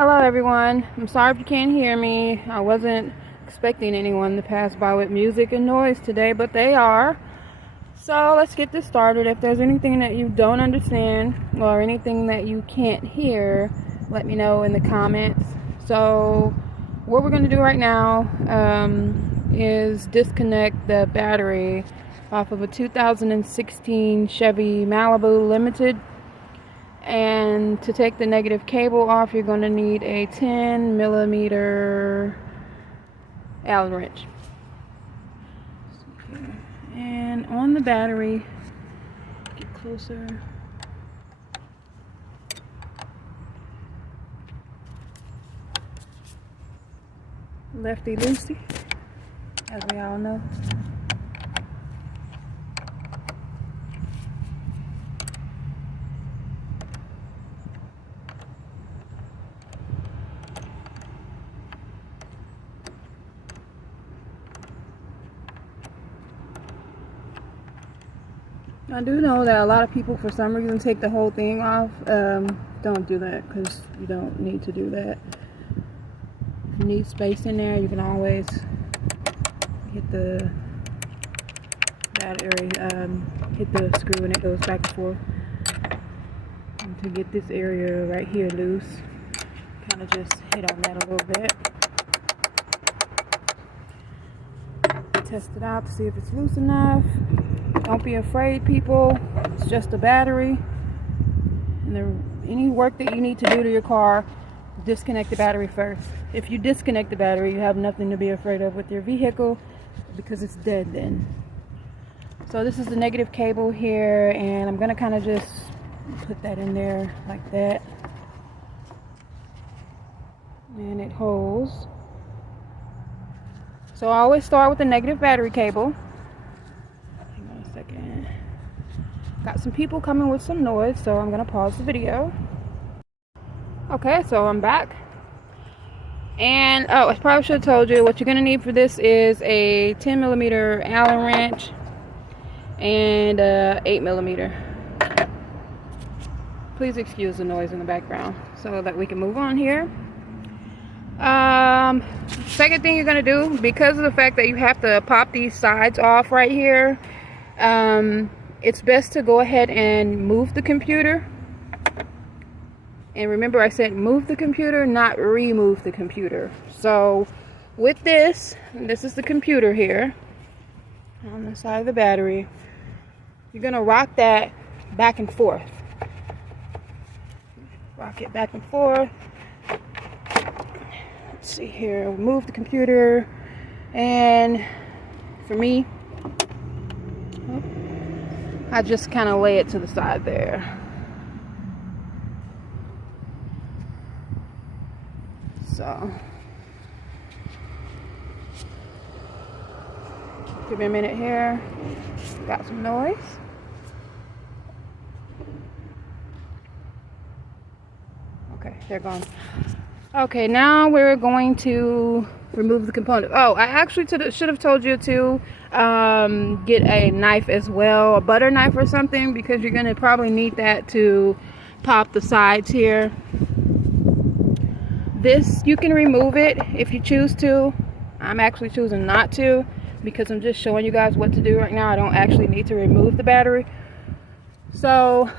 Hello everyone. I'm sorry if you can't hear me. I wasn't expecting anyone to pass by with music and noise today, but they are. So let's get this started. If there's anything that you don't understand or anything that you can't hear, let me know in the comments. So what we're going to do right now is disconnect the battery off of a 2016 Chevy Malibu Limited. And to take the negative cable off, you're going to need a 10mm Allen wrench. And on the battery, get closer. Lefty loosey, as we all know. I do know that a lot of people, for some reason, take the whole thing off. Don't do that, because you don't need to do that. If you need space in there, you can always hit the battery, hit the screw, and it goes back and forth. And to get this area right here loose, kind of just hit on that a little bit. Test it out to see if it's loose enough. Don't be afraid, people. It's just a battery. And any work that you need to do to your car, disconnect the battery first. If you disconnect the battery, you have nothing to be afraid of with your vehicle because it's dead then. So this is the negative cable here, and I'm going to kind of just put that in there like that. And it holds. So I always start with the negative battery cable. Second. Got some people coming with some noise, so I'm gonna pause the video. Okay, so I'm back. And I probably should have told you what you're gonna need for this is a 10mm Allen wrench and 8mm. Please excuse the noise in the background so that we can move on here. Second thing you're gonna do, because of the fact that you have to pop these sides off right here, it's best to go ahead and move the computer. And remember, I said move the computer, not remove the computer. So with this is the computer here on the side of the battery. You're gonna rock that back and forth. Rock it back and forth. Let's see here, move the computer, and for me, I just kind of lay it to the side there. So, give me a minute here. Got some noise. Okay, they're gone. Okay, now we're going to remove the component. Oh, I actually should have told you to get a knife as well, a butter knife or something, because you're going to probably need that to pop the sides here. This, you can remove it if you choose to. I'm actually choosing not to because I'm just showing you guys what to do right now. I don't actually need to remove the battery. So,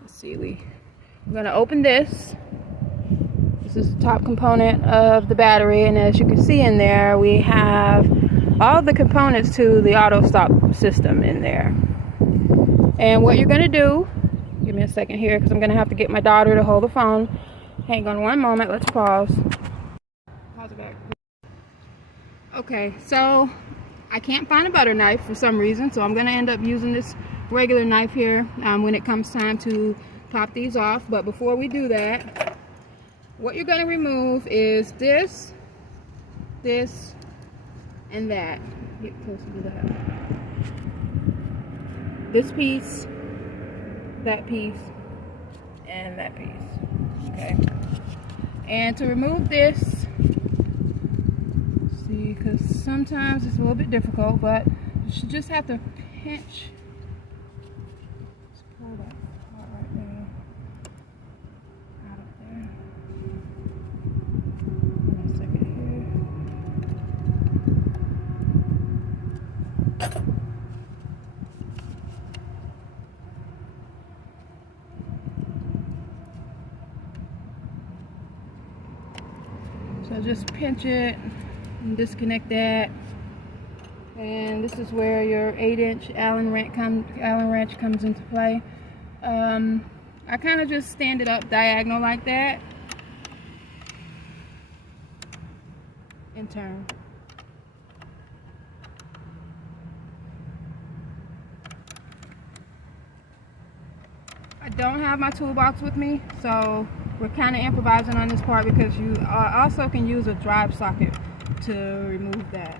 let's see, we're going to open this. This is the top component of the battery, and as you can see in there, we have all the components to the auto stop system in there. And what you're going to do, give me a second here because I'm going to have to get my daughter to hold the phone. Hang on one moment, let's pause. Pause it back. Okay, so I can't find a butter knife for some reason, so I'm going to end up using this regular knife here when it comes time to pop these off. But before we do that, what you're going to remove is this, and that. Get closer to that. This piece, that piece, and that piece. Okay. And to remove this, see, because sometimes it's a little bit difficult, but you should just have to pinch. Just pull that part right there out of there. So just pinch it and disconnect that. And this is where your 8-inch Allen wrench comes into play. I kind of just stand it up diagonal like that and turn. I don't have my toolbox with me, so we're kind of improvising on this part because you also can use a drive socket to remove that.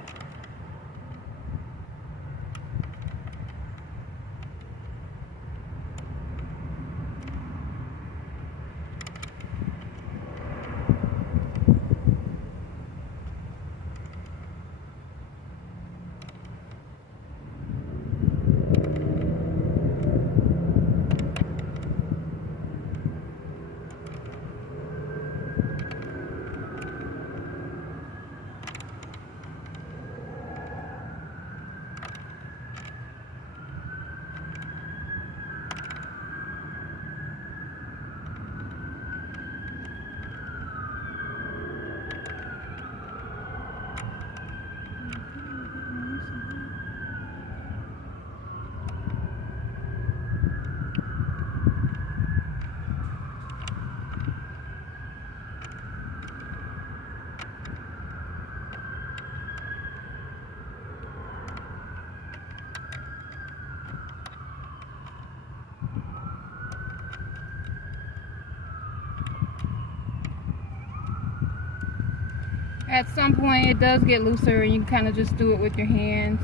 At some point it does get looser and you can kind of just do it with your hands.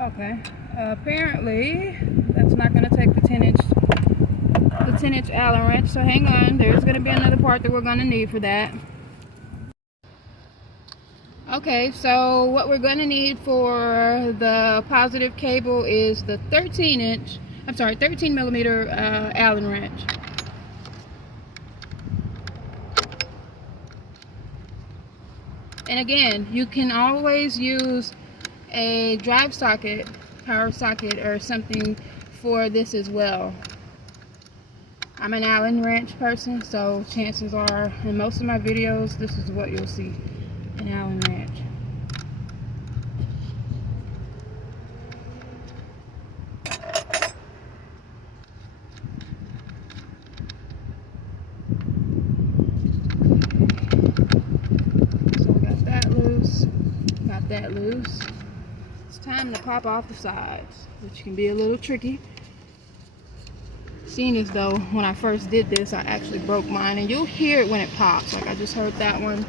Okay, apparently that's not going to take the 10-inch Allen wrench, so hang on, there's going to be another part that we're going to need for that. Okay, so what we're going to need for the positive cable is the 13 millimeter Allen wrench. And again, you can always use a drive socket, power socket, or something for this as well. I'm an Allen wrench person, so chances are in most of my videos this is what you'll see, an Allen wrench. So we got that loose. It's time to pop off the sides, which can be a little tricky. Seeing as though when I first did this I actually broke mine, and you'll hear it when it pops, like I just heard that one.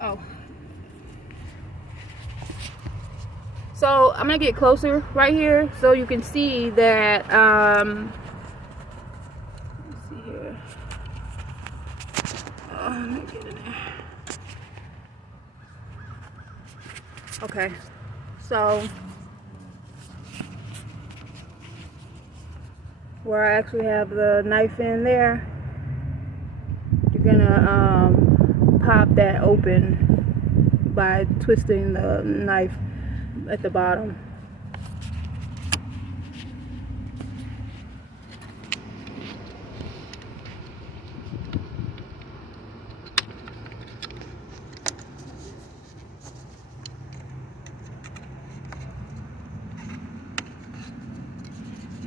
Oh, so I'm gonna get closer right here so you can see that let's see here. Let me get in there. Okay, so where I actually have the knife in there, you're gonna pop that open by twisting the knife at the bottom.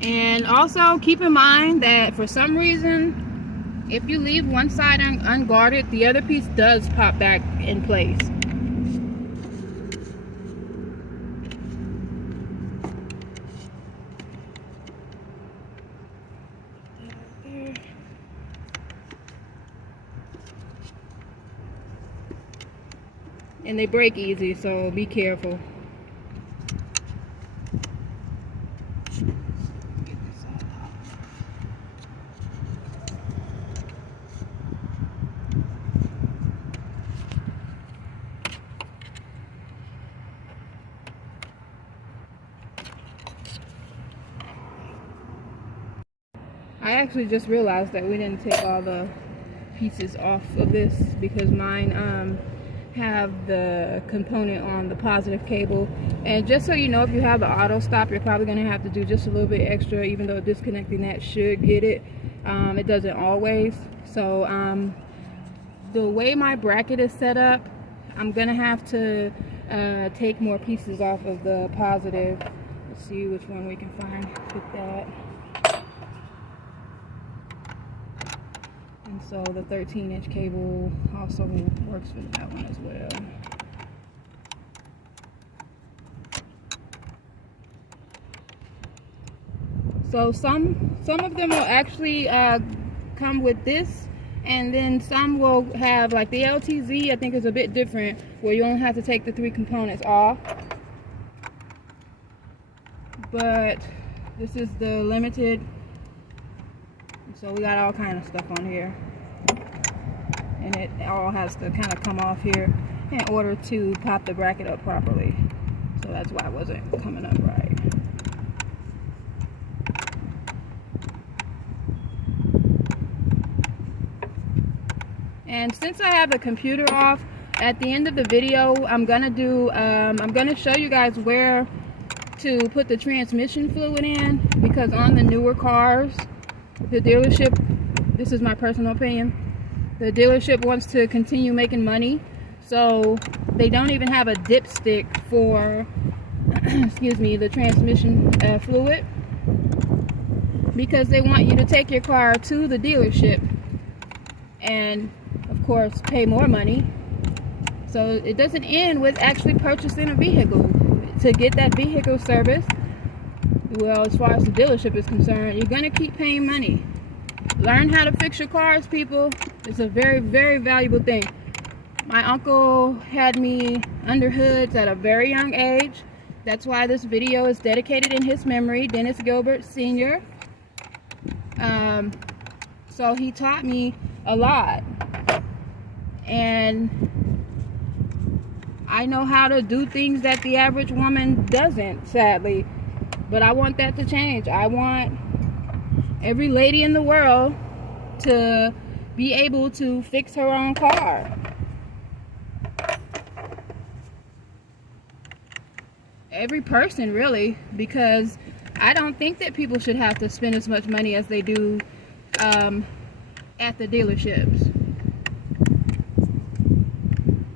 And also keep in mind that for some reason, if you leave one side unguarded, the other piece does pop back in place. And they break easy, so be careful. actually just realized that we didn't take all the pieces off of this because mine have the component on the positive cable. And just so you know, if you have the auto stop, you're probably going to have to do just a little bit extra, even though disconnecting that should get it. It doesn't always. So the way my bracket is set up, I'm gonna have to take more pieces off of the positive. Let's see which one we can find with that. And so the 13-inch cable also works for that one as well. So some of them will actually come with this, and then some will have, like the LTZ I think is a bit different, where you only have to take the 3 components off. But this is the limited, so we got all kind of stuff on here, and it all has to kind of come off here in order to pop the bracket up properly. So that's why it wasn't coming up right. And since I have the computer off, at the end of the video, I'm gonna show you guys where to put the transmission fluid in, because on the newer cars, the dealership, this is my personal opinion, the dealership wants to continue making money, so they don't even have a dipstick for excuse me, the transmission fluid, because they want you to take your car to the dealership and of course pay more money. So it doesn't end with actually purchasing a vehicle. To get that vehicle service, well, as far as the dealership is concerned, you're gonna keep paying money. Learn how to fix your cars, people. It's a very, very valuable thing. My uncle had me under hoods at a very young age. That's why this video is dedicated in his memory, Dennis Gilbert Sr. So he taught me a lot, and I know how to do things that the average woman doesn't, sadly. But I want that to change. I want every lady in the world to be able to fix her own car. Every person, really, because I don't think that people should have to spend as much money as they do at the dealerships.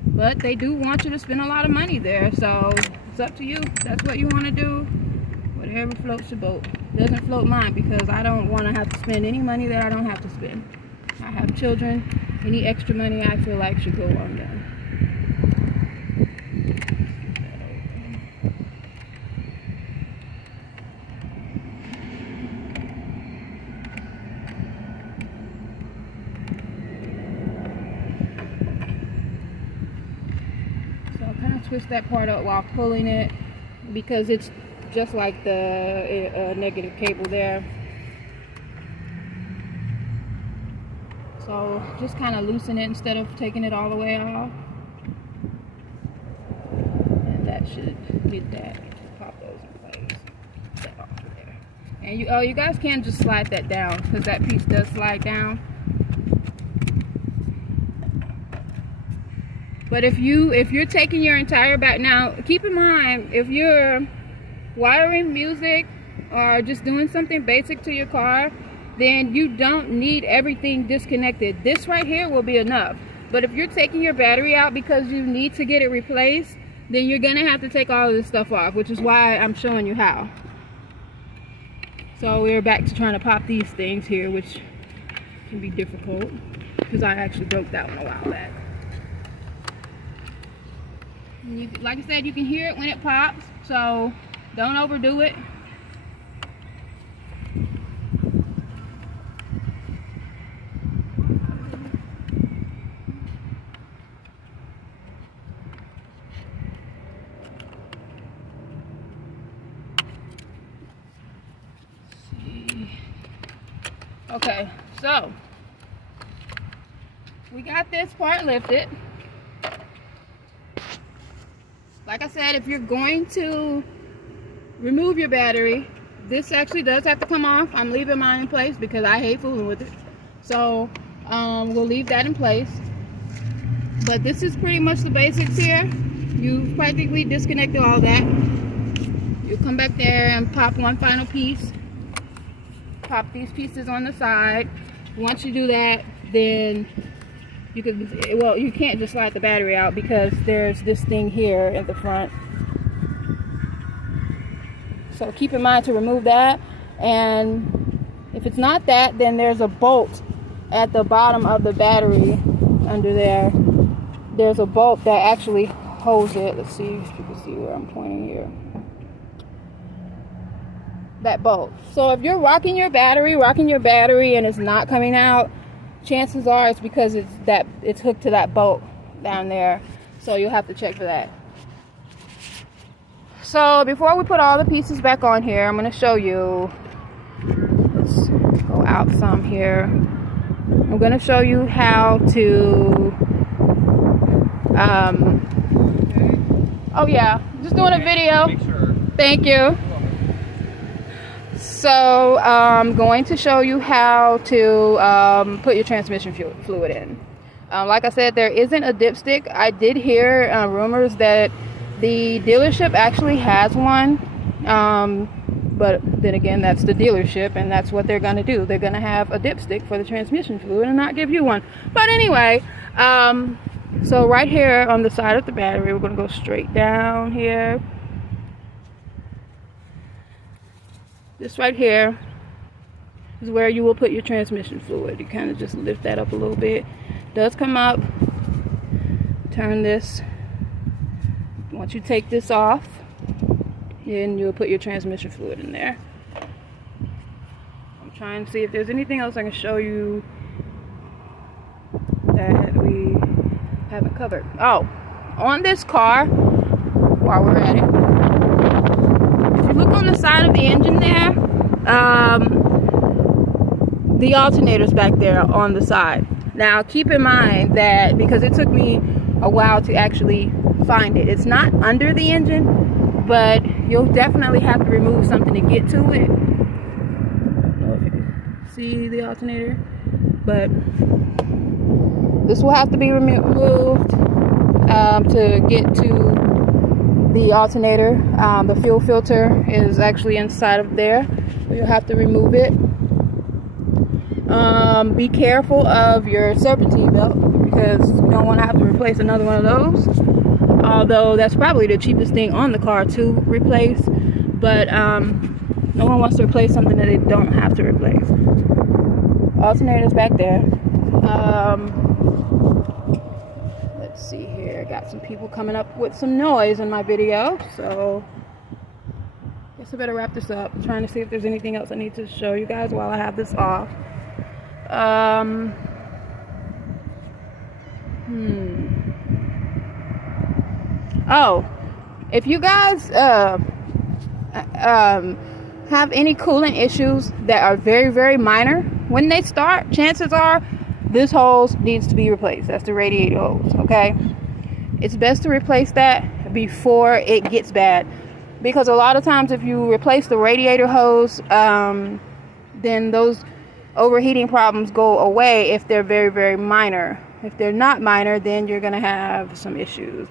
But they do want you to spend a lot of money there, so it's up to you. That's what you want to do. Whatever floats your boat. Doesn't float mine, because I don't want to have to spend any money that I don't have to spend. I have children. Any extra money I feel like should go on them. Twist that part up while pulling it, because it's just like the negative cable there. So just kind of loosen it instead of taking it all the way off, and that should get that. Pop those in place. That off there. And you guys can just slide that down, because that piece does slide down. But if you're taking your entire back, now keep in mind, if you're wiring music or just doing something basic to your car, then you don't need everything disconnected. This right here will be enough. But if you're taking your battery out because you need to get it replaced, then you're gonna have to take all of this stuff off, which is why I'm showing you how. So we're back to trying to pop these things here, which can be difficult, because I actually broke that one a while back. Like I said, you can hear it when it pops, so don't overdo it. Okay, so we got this part lifted. Like I said, if you're going to remove your battery, this actually does have to come off. I'm leaving mine in place because I hate fooling with it. So we'll leave that in place. But this is pretty much the basics here. You've practically disconnected all that. You come back there and pop one final piece. Pop these pieces on the side. Once you do that, then you can, well, you can't just slide the battery out because there's this thing here at the front. So keep in mind to remove that. And if it's not that, then there's a bolt at the bottom of the battery under there. There's a bolt that actually holds it. Let's see if you can see where I'm pointing here. That bolt. So if you're rocking your battery and it's not coming out, chances are it's because it's hooked to that bolt down there. So you'll have to check for that. So before we put all the pieces back on here, I'm going to show you. Let's go out some here. I'm going to show you how to oh yeah, just doing a video. Thank you. So I'm going to show you how to put your transmission fluid in. Like I said, there isn't a dipstick. I did hear rumors that the dealership actually has one, but then again, that's the dealership, and that's what they're going to do. They're going to have a dipstick for the transmission fluid and not give you one. But anyway, so right here on the side of the battery, we're going to go straight down here. This right here is where you will put your transmission fluid. You kind of just lift that up a little bit. It does come up. Turn this. Once you take this off, then you'll put your transmission fluid in there. I'm trying to see if there's anything else I can show you that we haven't covered. Oh, on this car, while we're at it, if you look on the side of the engine there, the alternator's back there on the side. Now keep in mind that because it took me a while to actually find it, it's not under the engine, but you'll definitely have to remove something to get to it. I don't know if you can see the alternator, but this will have to be removed to get to the alternator. The fuel filter is actually inside of there, so you'll have to remove it. Be careful of your serpentine belt because you don't want to have to replace another one of those. Although that's probably the cheapest thing on the car to replace, but no one wants to replace something that they don't have to replace. Alternator's back there. Let's see here. Got some people coming up with some noise in my video, so I guess I better wrap this up. I'm trying to see if there's anything else I need to show you guys while I have this off. Oh, if you guys have any coolant issues that are very, very minor, when they start, chances are this hose needs to be replaced. That's the radiator hose, okay? It's best to replace that before it gets bad, because a lot of times if you replace the radiator hose, then those overheating problems go away if they're very, very minor. If they're not minor, then you're gonna have some issues.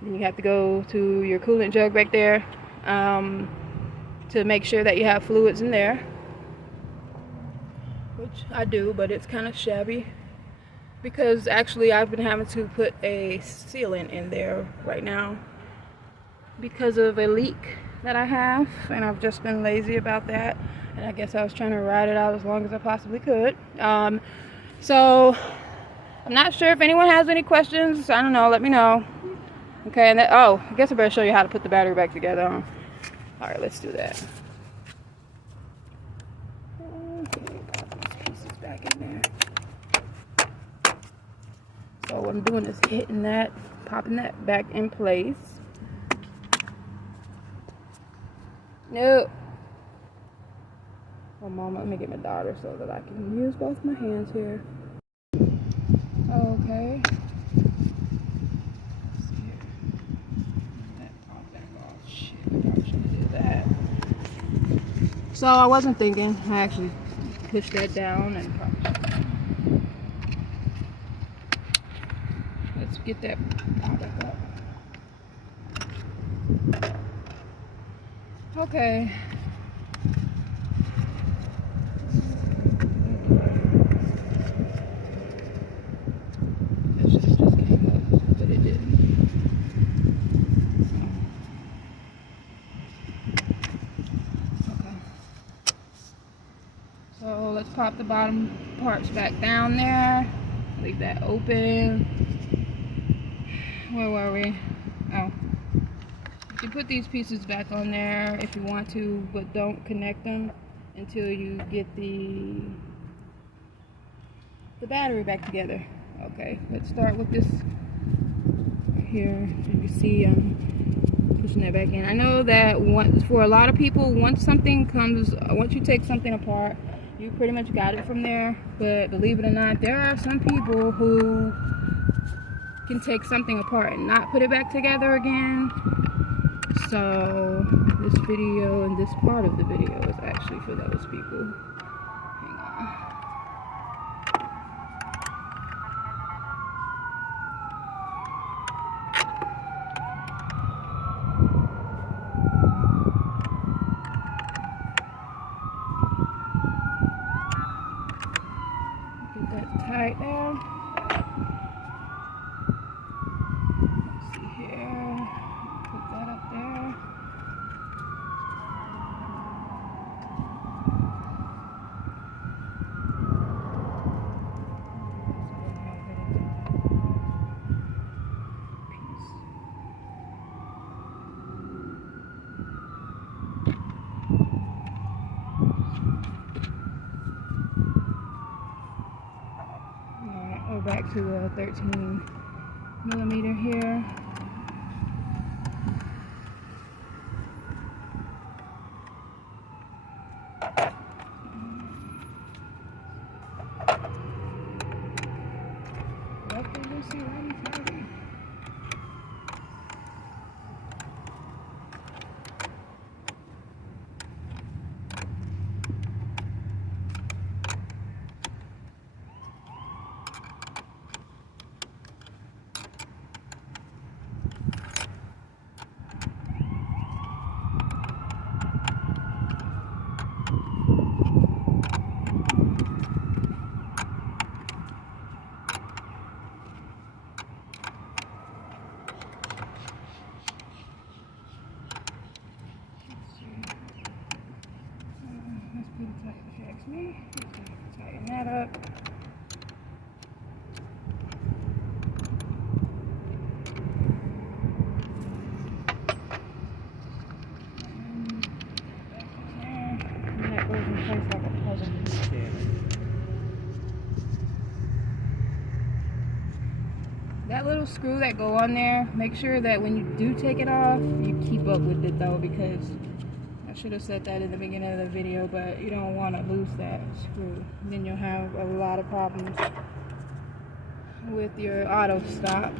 Then you have to go to your coolant jug back there to make sure that you have fluids in there, which I do, but it's kind of shabby because actually I've been having to put a sealant in there right now because of a leak that I have, and I've just been lazy about that, and I guess I was trying to ride it out as long as I possibly could. So I'm not sure if anyone has any questions. I don't know, let me know. Okay, and oh, I guess I better show you how to put the battery back together. All right, let's do that. Okay, pop these pieces back in there. So what I'm doing is hitting that, popping that back in place. No. One moment, let me get my daughter so that I can use both my hands here. Okay. That pop back off. Shit, I probably shouldn't do that. So I wasn't thinking. I actually pushed that down and let's get that pop back up. Okay. That should have just came up, but it didn't. Okay. So let's pop the bottom parts back down there. Leave that open. Where were we? Oh. You can put these pieces back on there if you want to, but don't connect them until you get the battery back together. Okay, let's start with this here. You can see pushing that back in. I know that for a lot of people, once you take something apart, you pretty much got it from there. But believe it or not, there are some people who can take something apart and not put it back together again. So this video and this part of the video is actually for those people. Hang on. Get that tight there. Let's see here. Put that up there. We're back to the 13mm here. Tighten that up. And that goes in place like a puzzle. That little screw that go on there, make sure that when you do take it off, you keep up with it though, because I should have said that in the beginning of the video, but you don't want to lose that screw. Then you'll have a lot of problems with your auto stop.